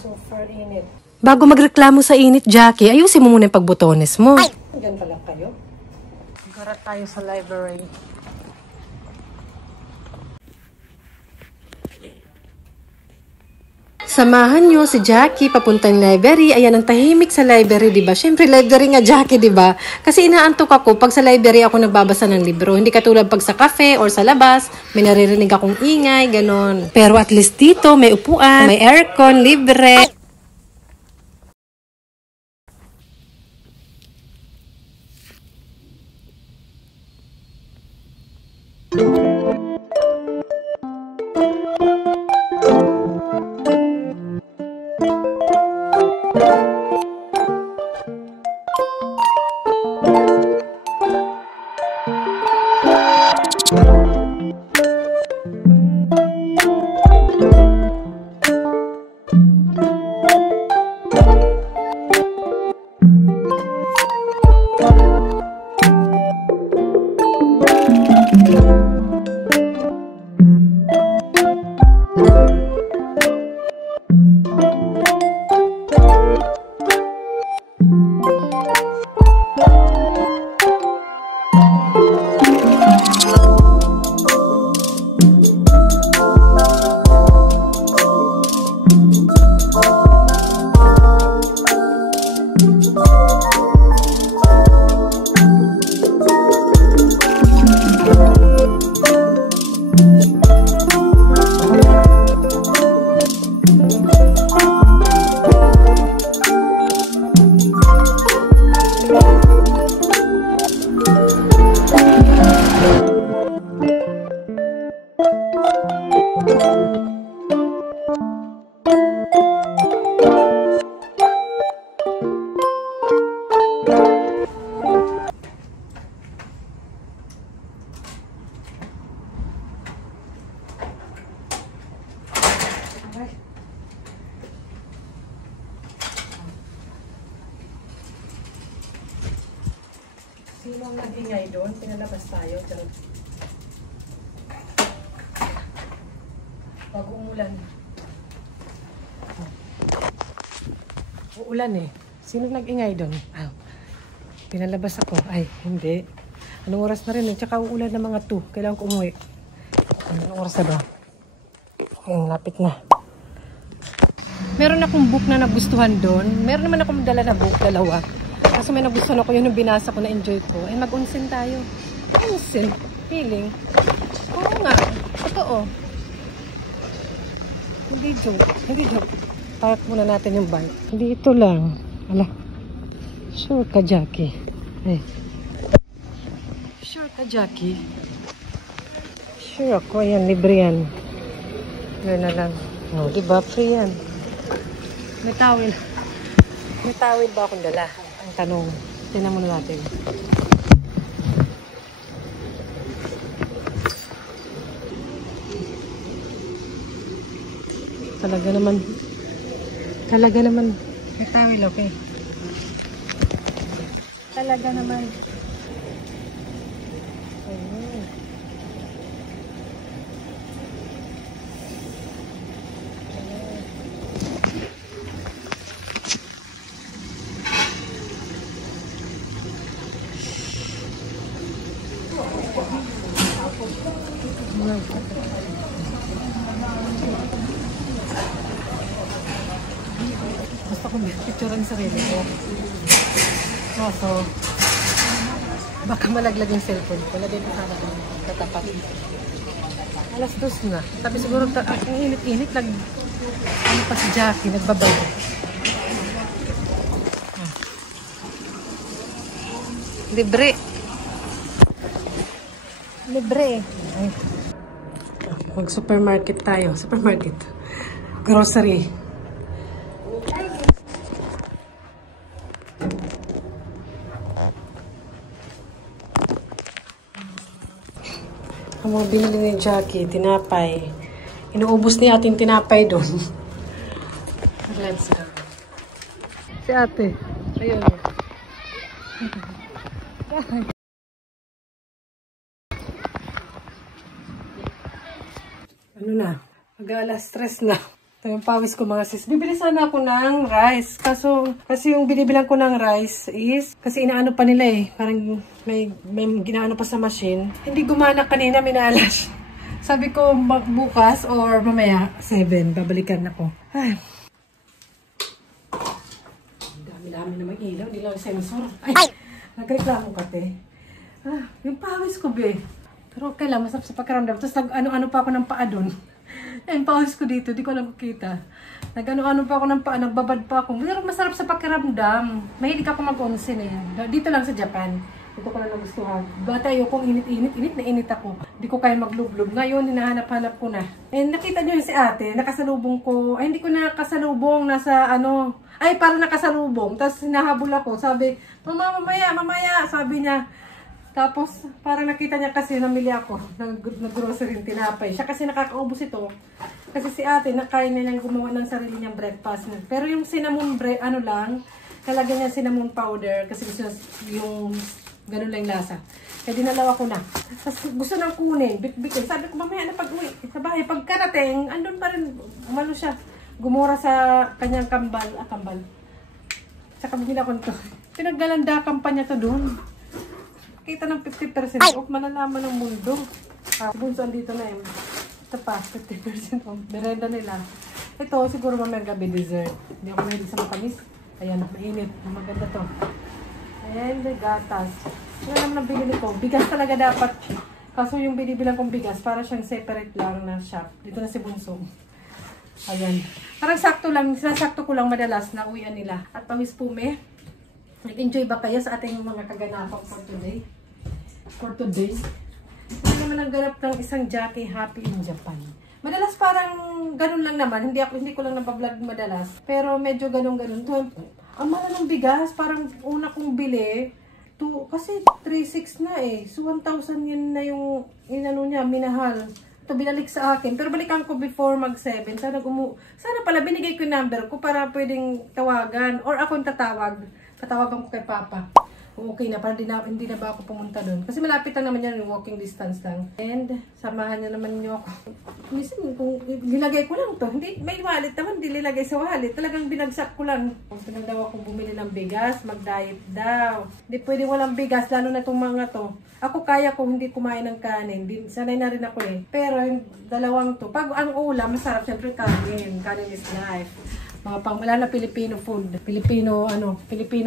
So far init. Bago magreklamo sa init, Jackie, ayusin mo muna yung pagbotones mo. Ay! Diyan pala kayo. Garat tayo sa library. Samahan nyo si Jackie papuntang library. Ayan, ang tahimik sa library, diba? Siyempre, library nga, Jackie, diba? Kasi inaantok ako pag sa library ako nagbabasa ng libro. Hindi katulad pag sa cafe or sa labas, may naririnig akong ingay, ganon. Pero at least dito, may upuan, may aircon, libre. Sinong nag-ingay doon? Pinalabas tayo. Pag umulan. Uulan eh. Sinong nag-ingay doon? Pinalabas ako. Ay, hindi. Anong oras na rin eh? Tsaka uulan ng mga 2. Kailangan ko umuwi. Anong oras na ba? Lapit na. Meron akong book na nagustuhan doon. Meron naman akong dala na book, dalawa. Kasi may nagustuhan ako yun yung binasa ko na enjoy ko. Ay, mag-onsen tayo. Onsen? Feeling? Oo nga. Totoo. Hindi joke. Hindi joke. Park muna natin yung bike. Dito lang. Ala. Sure ka, Jackie. Ay. Sure ka, Jackie. Sure ako. Ayan, libre yan. Yan na lang. Oh, diba? Free yan. May towel. May towel ba akong dala? Ang tanong. Tingnan muna natin. Talaga naman. Talaga naman. May towel, okay. Talaga naman. Ayun. Gusto ko picturean sarili ko. So, baka malaglag yung cellphone ko. Lagay ko sana kung tatapat. Alas 2 na. Sabi siguro, ang init-init, ano pa si Jackie, nagbabay. Libre. Libre. Ay. Mag-supermarket tayo. Supermarket. Grocery. Ang mga binili ni Jackie, tinapay. Inuubos ni ating tinapay doon. Let's go. Si ate. Ayun. Ano na? Mag-alas 3 na. Ito yung pawis ko mga sis. Bibili sana ako ng rice. Kasi yung binibilang ko ng rice is, kasi inaano pa nila eh. Parang may ginaano pa sa machine. Hindi gumana kanina, minalas. Sabi ko bukas or mamaya 7, babalikan ako. Ay. Dami-dami naman ilaw, hindi lang sensor. Ay! Nagreklamo ka, te. Yung pawis ko, be. Pero okay lang, masarap sa pakiramdam. Tapos ano-ano pa ako ng paa doon. Yung pawis ko dito, di ko lang kukita. Nag-ano-ano pa ako ng paa, nagbabad pa ako. Pero masarap sa pakiramdam. Mahilig ako mag-onsen eh. Dito lang sa Japan. Dito ko lang nagustuhan. Bata ayokong init na init ako. Di ko kaya maglublob. Ngayon, hinahanap-hanap ko na. Eh, nakita nyo yung si ate, nakasalubong ko. Ay, hindi ko nakasalubong. Nasa ano, ay, parang nakasalubong. Tapos hinahabol ako. Sabi, mamaya, sabi niya. Tapos, parang nakita niya kasi namili ako ng grocery tinapay. Siya kasi nakakaubos ito. Kasi si ate, nakain na lang gumawa ng sarili niyang breakfast. Pero yung cinnamon bread, ano lang, kalagyan niya cinnamon powder. Kasi gusto yung ganun lang yung lasa. Kaya dinalawa ko na. Tapos gusto nang kunin, bit-bitin. Sabi ko, mamaya na pag-uwi sa bahay. Pagkarating, andun pa rin, umano siya. Gumura sa kanyang kambal. Kambal. Sa kabila ko nito. Pinaggalandakan pa niya to doon. Kita ng 50% off, malalaman ng mundo. Bunson dito na yun. Ito pa, 50% off. Merenda nila. Ito, siguro mamayang gabi dessert. Hindi ako mahilig sa matamis. Ayan, mainit. Maganda to. Ayan, gatas. Yan naman ang binili ko. Bigas talaga dapat. Kaso yung binibilang kong bigas, para siyang separate lang na shop. Dito na si Bunso. Ayan. Parang sakto lang, sinasakto ko lang madalas na uwian nila. At pawis pume. Nag-enjoy ba kayo sa ating mga kaganapan for today? Hindi naman ang ganap ng isang Jackie happy in Japan. Madalas parang ganun lang naman. Hindi ko lang nabablog madalas. Pero medyo ganun-ganun. Ang mahal ng bigas, parang una kong bili. Kasi 3,600 na eh. So 1,000 yun na yung inano niya, minahal. Ito binalik sa akin. Pero balikan ko before mag-7. Sana pala binigay ko yung number ko para pwedeng tawagan. Or ako yung tatawagan ko kay Papa. Okay na, parang hindi na ba ako pumunta doon. Kasi malapit lang naman yan, walking distance lang. And, samahan niya naman niyo ako. Minsan, kung nilagay ko lang to, hindi, may wallet naman, hindi nilagay sa wallet. Talagang binagsak ko lang. Gusto na daw ako bumili ng bigas, mag-diet daw. Hindi pwede walang bigas, lalo na itong mga to. Ako kaya ko hindi kumain ng kanin. Sanay na rin ako eh. Pero yung dalawang to, pag ang ulam, masarap syempre kanin. Kanin is life. Mga wala na Filipino food, Filipino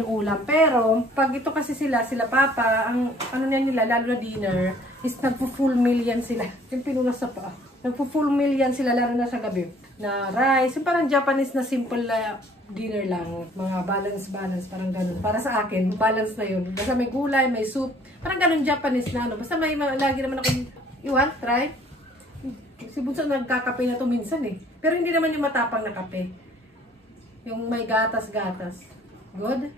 ulam. Pero pag ito kasi sila Papa, ang ano nila lalo na dinner is nagpo-full meal yan sila. Yung pinunas sa pa. Nagpo-full meal yan sila lalo na sa gabi. Na rice, yung parang Japanese na simple dinner lang, mga balance parang ganun. Para sa akin, balance na yun. Basta may gulay, may soup, parang ganun Japanese na ano. Basta may lagi naman akong try. Si Bunso nagkakape na to minsan eh. Pero hindi naman yung matapang na kape. Yung may gatas-gatas. Good?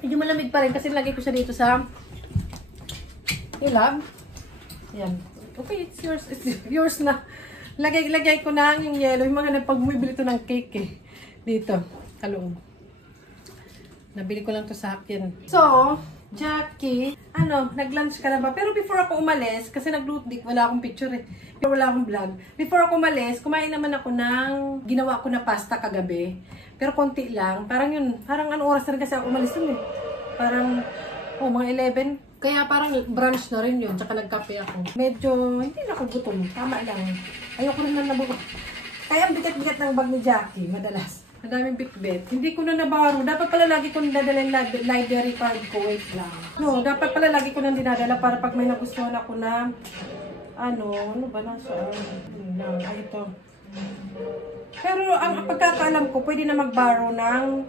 Medyo malamig pa rin kasi lagay ko siya dito sa ilab. Yan. Okay, it's yours. It's yours na. Lagay ko na yung yellow. Yung mga nagpag-bumibili ito ng cake eh. Dito. Talong. Nabili ko lang to sa akin. So, Jackie, nag-lunch ka na ba? Pero before ako umalis, kasi wala akong picture eh. Pero wala akong vlog. Before ako umalis, kumain naman ako ginawa ko na pasta kagabi. Pero konti lang. Parang anong oras na rin kasi ako umalis dun eh. Parang, mga 11. Kaya parang brunch na rin yun. Tsaka nagkape ako. Medyo, hindi na ako gutom. Tama lang. Ayoko rin na nabuko. Kaya ang bigat-bigat ng bag ni Jackie, madalas. Ang daming bitbit. Hindi ko na nabaro. Dapat pala lagi ko nadala yung library card ko. Wait lang. No, dapat pala lagi ko nang dinadala para pag may nagustuhan ako na ano ba nasa? Ay, ito. Pero ang pagkakaalam ko, pwede na mag-borrow ng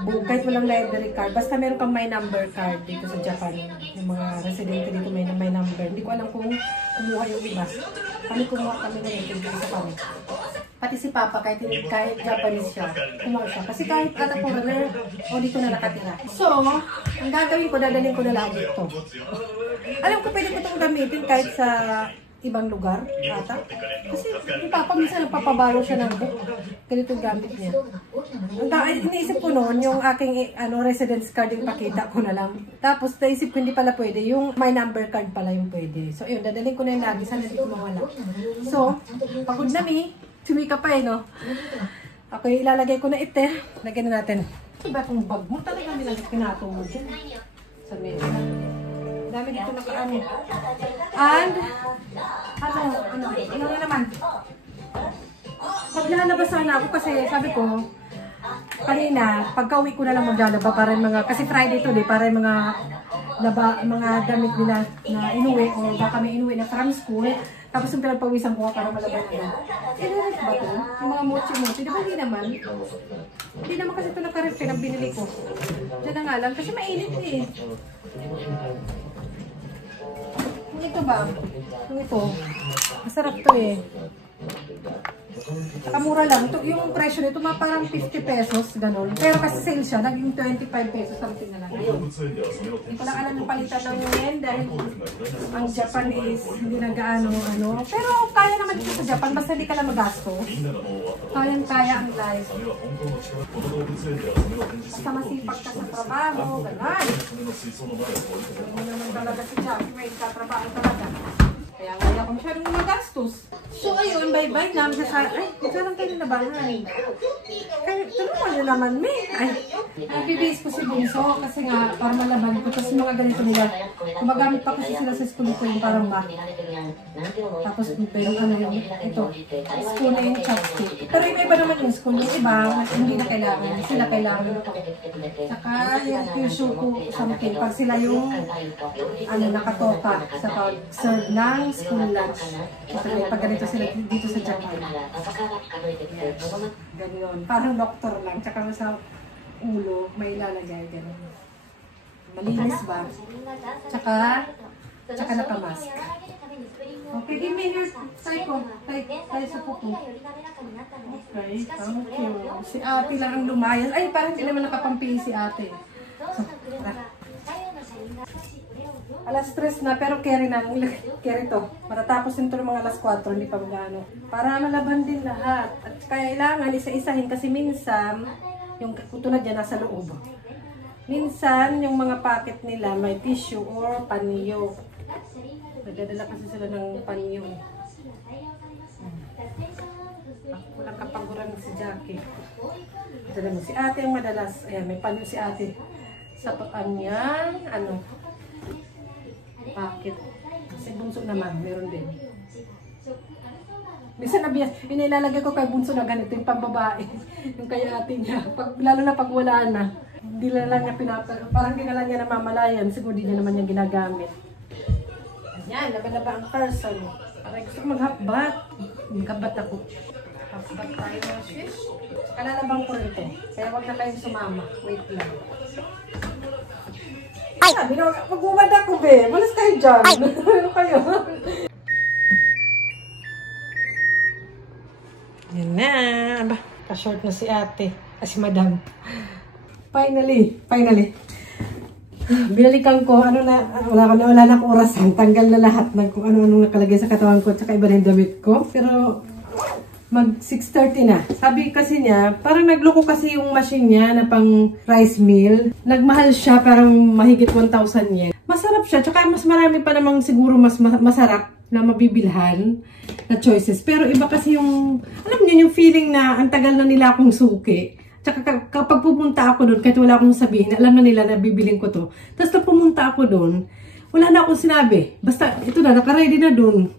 book kahit walang library card. Basta meron kang my number card dito sa Japan. Yung mga residente dito may number. Hindi ko alam kung kumuha yung iba. Kami kumuha kami na ito sa kami. Pati si Papa, kahit Japanese siya, kumuha siya. Kasi kahit anak ko runner, o dito na nakatira. So, ang gagawin ko, dadalhin ko na lang dito. Alam ko, pwede ko itong gamitin kahit sa ibang lugar ata. Kasi yung papa minsan nagpapabalo siya ng book. Ganito gamit niya. Iniisip ko noon, yung aking residence card yung pakita ko na lang. Tapos naisip ko hindi pala pwede, yung my number card pala yung pwede. So yun, dadaling ko na yung lagi, sana hindi ko mawala. So, pagod na mi, sumika pa no. Ako yung ilalagay ko na ite. Lagyan na natin. Iba itong bag mo, talaga nilang pinatong mo dyan. Sa mesa. Dami dito nakaano. And, ano na naman. Maglalaba sana ako kasi sabi ko, kanina, pagka-uwi ko na lang maglalaba para yung mga, kasi Friday today, para yung mga gamit nila na inuwi o baka may inuwi na from school. Tapos yung pinagpawisan ko para malaba nila. Inuwi ba ito? Yung mga mochi-mochi, di ba hindi naman? Hindi naman kasi ito nakarip, pinabinili ko. Diyan na nga lang, kasi mainit eh. Ito ba? Ito. Masarap to eh. Saka mura lang. Ito, yung presyo nito parang 50 pesos, ganun. Pero kasi sale siya, naging 25 pesos something na lang. Ayun. Hindi ko lang alam yung palitan ng yen dahil ang Japan is hindi na gaano ano. Pero kaya naman dito sa Japan, basta hindi ka lang magasto. Kaya ang life. Basta masipag ka sa trabaho, ganun. Hindi naman talaga si Jackie, may katrabaho talaga. Kaya nga ako masyadong magastos. So ayun, bye-bye na. Ay, sarang kayo na bahay. Kaya tulungan nyo naman, me. Ay, nabibis ko si Bunso kasi nga para malaban ko. Tapos mga ganito nila. Gumagamit pa kasi sila sa school ko yung parang ba. Tapos yung ano yung ito. School na yung chopstick. Pero iba naman yung school. Yung iba, hindi na kailangan. Sila kailangan ito. Saka yung tissue ko something. Pag sila yung nakatoka sa pag-serve ng school lunch. Kasi pag ganito sila dito sa Japan. Yes. Ganyan. Parang doktor lang. Tsaka sa ulo may ilalagay. Ganyan. Malinis ba? Tsaka nakamask. Okay, give me your psycho. Tayo sa pupo. Okay, thank you. Si ate lang ang lumayas. Ay, parang hindi naman nakapampili si ate. So, alas 3 na, pero carry na. Carry to. Matatapos nito ng mga alas 4, hindi pa magano. Para malaban din lahat. At kailangan isa-isahin kasi minsan, yung tulad yan nasa loob. Minsan, yung mga packet nila may tissue or panyo. Nagdadala kasi sila ng panyo. Walang kapaguran si Jackie. Ito naman si ate ang madalas. Ayan, may panyo si ate. Sa kanyang, packet. Si Bunso naman, meron din. Minsan nabiyas, inilalagay ko kay Bunso na ganito yung pambabae. Yung kay ate niya. Lalo na pag wala na. Hindi na lang niya parang hindi na lang niya namamalayan. Siguro di niya naman niya ginagamit. Ayan, laban-laba ang person. Parang gusto ko mag-half-bath. Mag-half-bath ako. Half-bath tayo mga sis. Kalalabang ko rin ito. Kaya wag na kayong sumama. Wait lang. Ay! Mag-umad ako, be. Malas kayo dyan. Ano kayo? Yan na. Aba, ka-short na si ate. Si madam. Finally. Binalikan ko, wala na akong orasan. Tanggal na lahat ng kung ano-ano nakalagay sa katawan ko. Tsaka iba na yung damit ko. Pero, mag 6:30 na. Sabi kasi niya, parang nagloko kasi yung machine niya na pang rice mill. Nagmahal siya, parang mahigit 1,000 yen. Masarap siya, tsaka mas marami pa namang siguro mas masarap na mabibilhan na choices. Pero iba kasi yung, alam niyo yung feeling na ang tagal na nila akong suki. Tsaka kapag pupunta ako doon, kahit wala akong sabihin, alam na nila na bibiling ko to. Tapos na pumunta ako doon, wala na akong sinabi. Basta, ito na, nakaready na doon.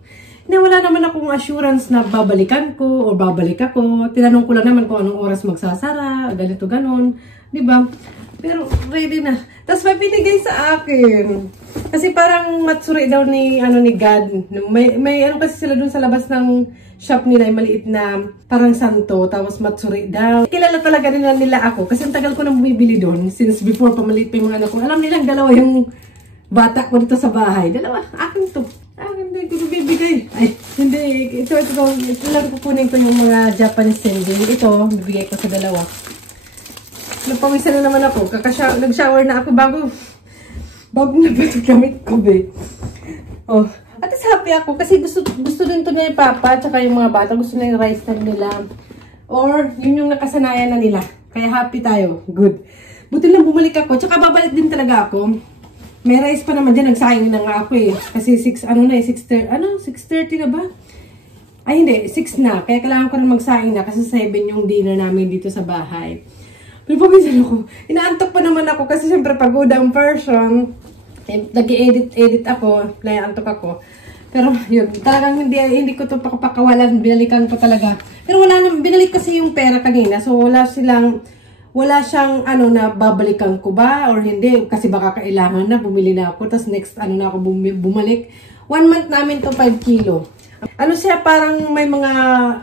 Wala naman akong assurance na babalikan ko o babalik ako. Tinanong ko lang naman kung anong oras magsasara, ganito, ganon. Diba? Pero ready na. Tapos may binigay sa akin. Kasi parang matsuri daw ni God. May ano kasi sila doon sa labas ng shop nila, yung maliit na parang santo, tapos matsuri daw. Kilala talaga nila ako kasi ang tagal ko nang bumibili doon since before pa maliit pa yung mga anak ko. Alam nilang dalawa yung bata ko dito sa bahay. Dalawa, akin to. Hindi ko bibigay. Ay, hindi. Ito lang kukunin ko yung mga Japanese sending. Ito, bibigay ko sa dalawa. Nagpawisan na naman ako. Nag-shower na ako bago na ba ito gamit ko, be? Oh. At happy ako kasi gusto din to niya yung papa tsaka yung mga bata. Gusto na yung rice na nila. Or yun yung nakasanayan na nila. Kaya happy tayo. Good. Buti lang bumalik ako. Tsaka babalik din talaga ako. May rice pa naman dyan. Nagsayang na nga ako eh. Kasi 6:30 na ba? Ay hindi, 6 na. Kaya kailangan ko rin magsaing na kasi 7 yung dinner namin dito sa bahay. Pero paminsan ako, inaantok pa naman ako kasi siyempre pagod ang person. Nag-edit ako, naiantok ako. Pero yun, talagang hindi ko ito pakawalan, binalikan ko talaga. Pero binalik kasi yung pera kanina. So wala siyang na babalikan ko ba or hindi. Kasi baka kailangan na, bumili na ako. Tapos next na ako bumalik. 1 month namin to 5 kilo. Ano siya, parang may mga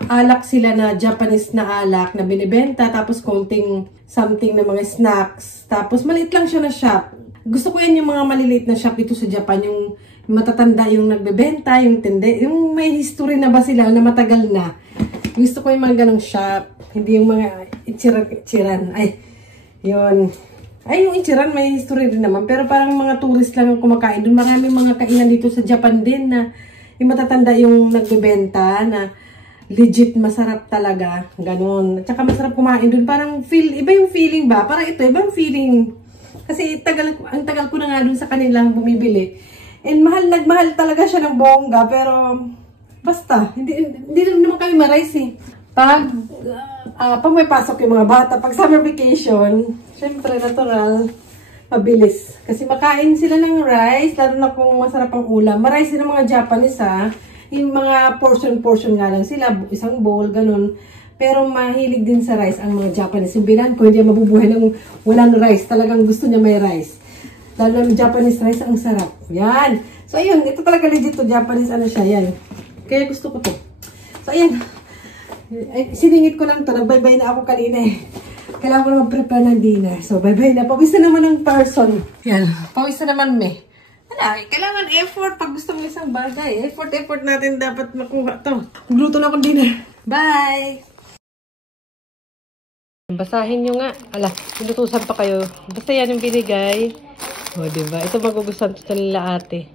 alak sila na Japanese na alak na binibenta, tapos konting something na mga snacks, tapos maliit lang siya na shop. Gusto ko yan yung mga maliliit na shop dito sa Japan, yung matatanda yung nagbebenta, yung tende, yung may history na ba sila na matagal na. Gusto ko yung mga ganong shop, hindi yung mga ichiran. Ay, yun. Ay, yung ichiran may history rin naman, pero parang mga tourist lang yung kumakain doon. Maraming mga kainan dito sa Japan din na yung matatanda yung nagbebenta na legit masarap talaga. Ganon. At saka masarap kumain dun. Parang iba yung feeling ba? Parang ito, iba yung feeling. Kasi ang tagal ko na nga dun sa kanilang bumibili. And nagmahal talaga siya ng bongga. Pero, basta. Hindi naman kami ma-rice eh. Pag may pasok yung mga bata, pag summer vacation, syempre natural, mabilis. Kasi makain sila ng rice, lalo na kung masarap ang ulam. Marice din ng mga Japanese ha. Yung mga portion nga lang sila, isang bowl, ganun. Pero mahilig din sa rice ang mga Japanese. Yung binan ko, hindi mabubuhay ng walang rice. Talagang gusto niya may rice. Lalo na Japanese rice, ang sarap. Yan. So ayun, ito talaga legit to Japanese siya, yan. Kaya gusto ko to. So ayun. Siningit ko lang to, nagbaybay na ako kanina eh. Kailangan ko na mag-prepare ng dinner. So, bye-bye na. Pawis na naman ng person. Yan. Pawis na naman me. Kailangan effort pag gusto mo isang bagay. Effort natin dapat makuha to. Magluto na akong dinner. Bye! Basahin nyo nga. Ala, pinutusan pa kayo. Basta yan yung binigay. O, diba? Ito magugustuhan to nila ate.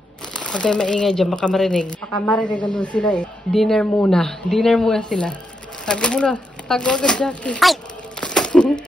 Huwag kayo maingay dyan. Baka marinig. Baka marinig ganun sila eh. Dinner muna. Dinner muna sila. Sabi mo na. Tago agad, Jackie. Ay!